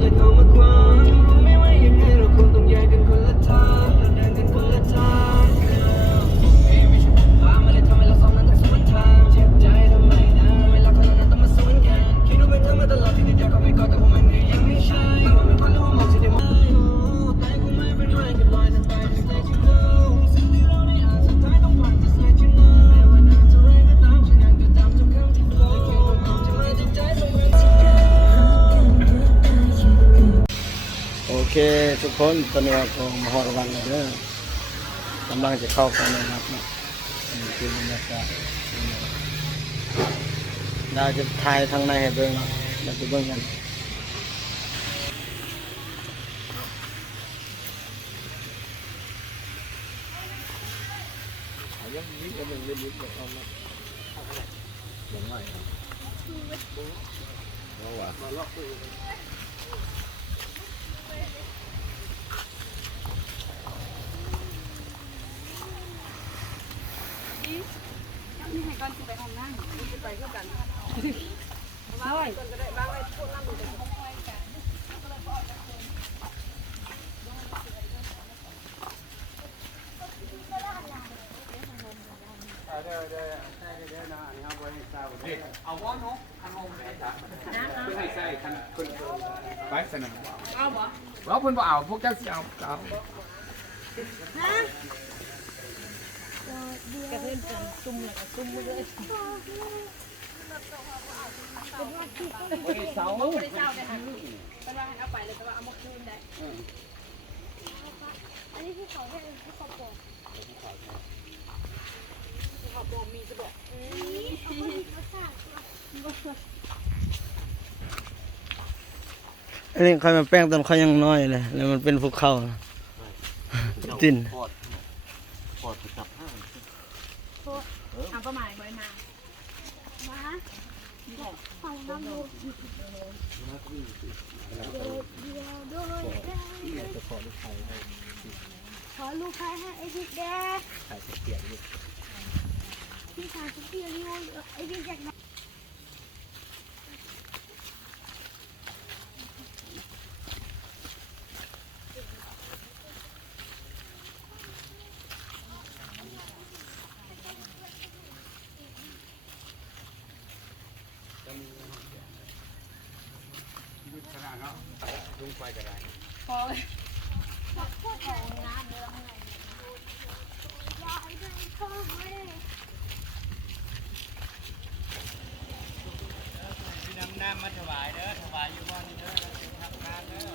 และเข้ามาคว้างรู้ไม่ว่ายังไงเราคงต้องแยกกันคนละทางและเดินกันคนละทางไม่ใช่ความอะไรทำให้เราสองนั้นต้องสวนทางเจ็บใจทำไมนะเวลาคนละนั้นต้องมาสวนกันคิดว่าเป็นเธอมาตลอดที่ได้เจอเขาไปก่อนแต่ว่ามันก็ยังไม่ใช่ว่าเป็นคนรู้ว่ามองที่ได้มองแต่กูไม่เป็นไรก็ปล่อยเธอไป just let you go สิ่งที่เราได้อ่านสุดท้ายต้องฟัง just let you know ไม่ว่านานเท่าไรก็ตามฉันยังจะจำทุกคำที่ flow เขียนบนคำที่มาจากใจตรงนั้นโอเคทุกคนตอนนี้ก็มาฮอดวันแล้วเด้อกำลังจะเข้าไปในรับนะนี่คือบรรยากาศเราจะถ่ายทางในให้เบิ่งเนาะเราจะเบิ่งกันยังนิดก็เป็นเล็กๆแบบเอามาอย่างไรเอาว่ะมาล็อกตัวนี่ให้ก่อนไปห้องนั่งจะไปก็กันบ้างไว้ก่อนก็ได้บ้างไว้พวกนั่งดูกันเอาวะเนาะขนมไปจ้ะเพื่อให้ใส่คันคนไปสนามเอาบ่เราเพิ่นบ่เอาพวกเจ้าสิเอาเอากระเทือนจุ่มเลยจุ่มเลยเสาไม่ได้เจ้าเลยค่ะแต่ว่าให้เอาไปเลยแต่ว่าเอามาคืนได้อันนี้ที่เขาให้ที่เขาบอกเขาบอกมีจะบอกอันนี้ใครมาแป้งตอนเขายังน้อยเลยแล้วมันเป็นภูเขาจินเอาประมาณไว้มาฟังน้ำดูขอลูกใครให้ไอ้พี่แดงพี่ชายเปียรีโอไอ้พี่แจ็คนะลุงไปก็ได้ พอเลย น้ำมาถวายเด้อถวายอยู่บ้านเด้อทำงานเด้อ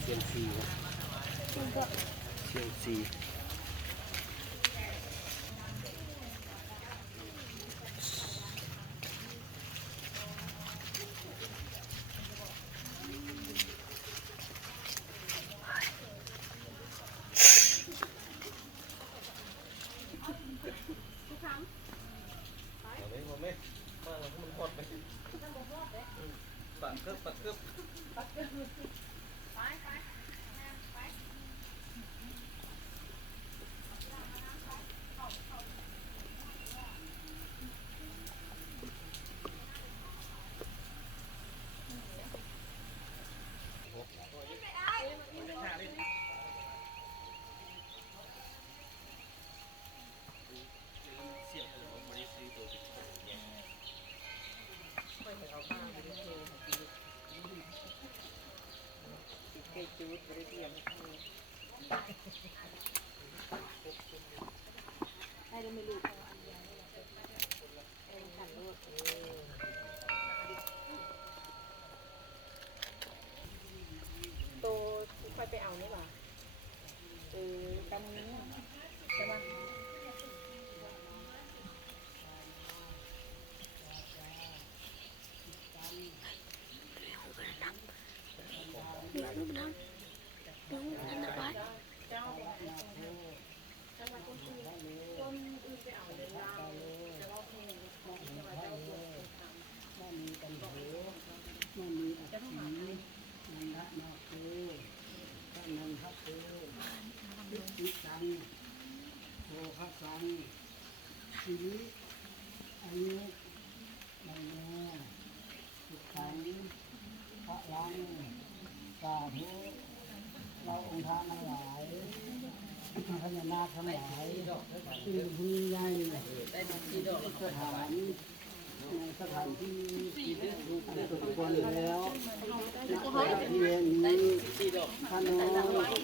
เชียงซีเชียงซีปักเกือบโตค่อยไปเอานี่หว่ากำนี้ใช่ไหม นี้ในแม่สุขขังพระลังสาธุเราองค์พระทั้งหลายพญานาคทั้งหลายซึ่งผู้ใหญ่สถานในสถานที่สมควรแล้วที่เห็นนี้ท่านน้อง